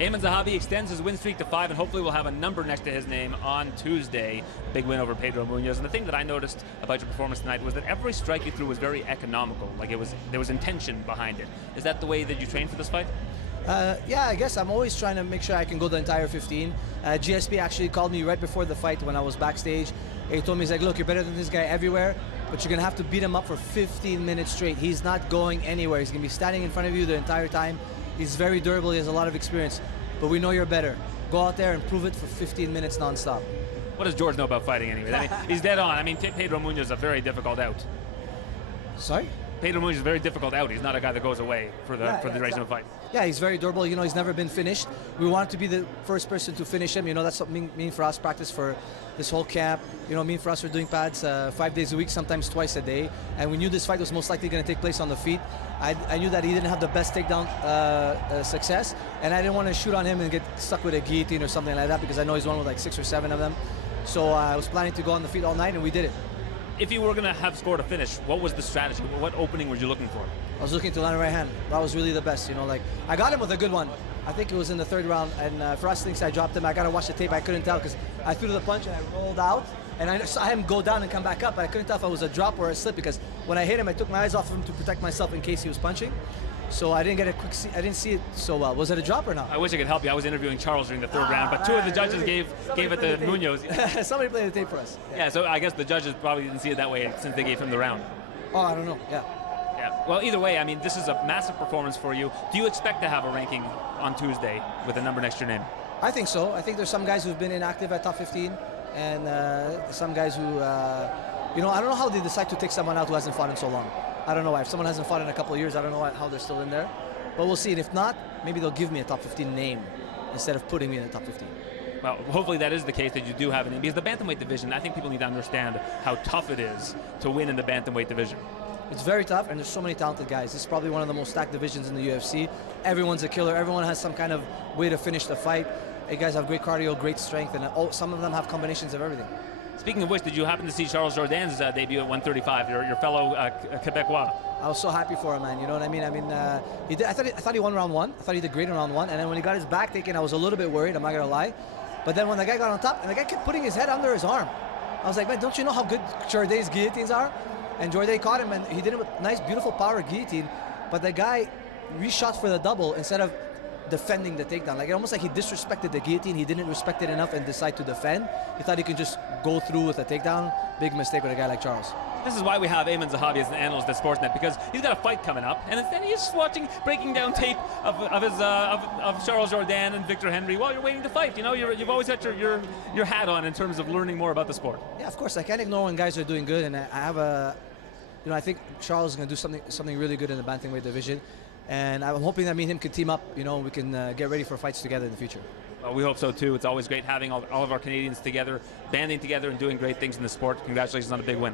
Aiemmann Zahabi extends his win streak to 5, and hopefully will have a number next to his name on Tuesday. Big win over Pedro Munoz. And the thing that I noticed about your performance tonight was that every strike you threw was very economical. Like there was intention behind it. Is that the way that you train for this fight? Yeah, I guess I'm always trying to make sure I can go the entire 15. GSP actually called me right before the fight when I was backstage. He told me, he's like, look, you're better than this guy everywhere, but you're going to have to beat him up for 15 minutes straight. He's not going anywhere. He's going to be standing in front of you the entire time. He's very durable. He has a lot of experience, but we know you're better. Go out there and prove it for 15 minutes nonstop. What does George know about fighting anyway? I mean, he's dead on. I mean, Pedro Munoz is a very difficult out. Sorry? Pedro Munoz is a very difficult out. He's not a guy that goes away for the duration of the fight. Yeah, he's very durable. You know, he's never been finished. We wanted to be the first person to finish him. You know, that's something mean for us, practice for this whole camp. You know, mean for us, we're doing pads 5 days a week, sometimes twice a day. And we knew this fight was most likely going to take place on the feet. I knew that he didn't have the best takedown success, and I didn't want to shoot on him and get stuck with a guillotine or something like that, because I know he's one with like 6 or 7 of them. So I was planning to go on the feet all night, and we did it. If you were going to have scored a finish, what was the strategy? What opening were you looking for? I was looking to land a right hand. That was really the best, you know, like, I got him with a good one. I think it was in the 3rd round, and for us things, I dropped him. I got to watch the tape. I couldn't tell because I threw the punch and I rolled out, and I saw him go down and come back up, but I couldn't tell if it was a drop or a slip, because when I hit him, I took my eyes off of him to protect myself in case he was punching. So I didn't get a quick see. I didn't see it so well. Was it a drop or not? I wish I could help you. I was interviewing Charles during the 3rd round, but 2 of the judges gave it to Munoz. Somebody played the tape for us. Yeah, so I guess the judges probably didn't see it that way since they gave him the round. Oh, I don't know. Yeah. Well, either way, I mean, this is a massive performance for you. Do you expect to have a ranking on Tuesday with a number next to your name? I think so. I think there's some guys who've been inactive at top 15, and some guys who, you know, I don't know how they decide to take someone out who hasn't fought in so long. I don't know why. If someone hasn't fought in a couple of years, I don't know how they're still in there. But we'll see. And if not, maybe they'll give me a top 15 name instead of putting me in the top 15. Well, hopefully that is the case, that you do have a name. Because the bantamweight division, I think people need to understand how tough it is to win in the bantamweight division. It's very tough, and there's so many talented guys. This is probably one of the most stacked divisions in the UFC. Everyone's a killer. Everyone has some kind of way to finish the fight. You guys have great cardio, great strength, and some of them have combinations of everything. Speaking of which, did you happen to see Charles Jourdain's debut at 135, your fellow Quebecois? I was so happy for him, man. You know what I mean? I mean, he did, I thought he won round 1. I thought he did great in round 1. And then when he got his back taken, I was a little bit worried, I'm not going to lie. But then when the guy got on top, and the guy kept putting his head under his arm, I was like, man, don't you know how good Jourdain's guillotines are? And Jourdain caught him, and he did it with nice, beautiful power guillotine. But the guy reshot for the double instead of defending the takedown. Like, almost like he disrespected the guillotine. He didn't respect it enough and decide to defend. He thought he could just go through with a takedown. Big mistake with a guy like Charles. This is why we have Aiemmann Zahabi as an analyst at Sportsnet, because he's got a fight coming up, and instead he's just breaking down tape of Charles Jourdain and Victor Henry while you're waiting to fight. You know, you've always got your hat on in terms of learning more about the sport. Yeah, of course. I can't ignore when guys are doing good, and I have a, you know, I think Charles is going to do something really good in the bantamweight division. And I'm hoping that me and him can team up, you know, we can get ready for fights together in the future. Well, we hope so too. It's always great having all of our Canadians together, banding together and doing great things in the sport. Congratulations on a big win.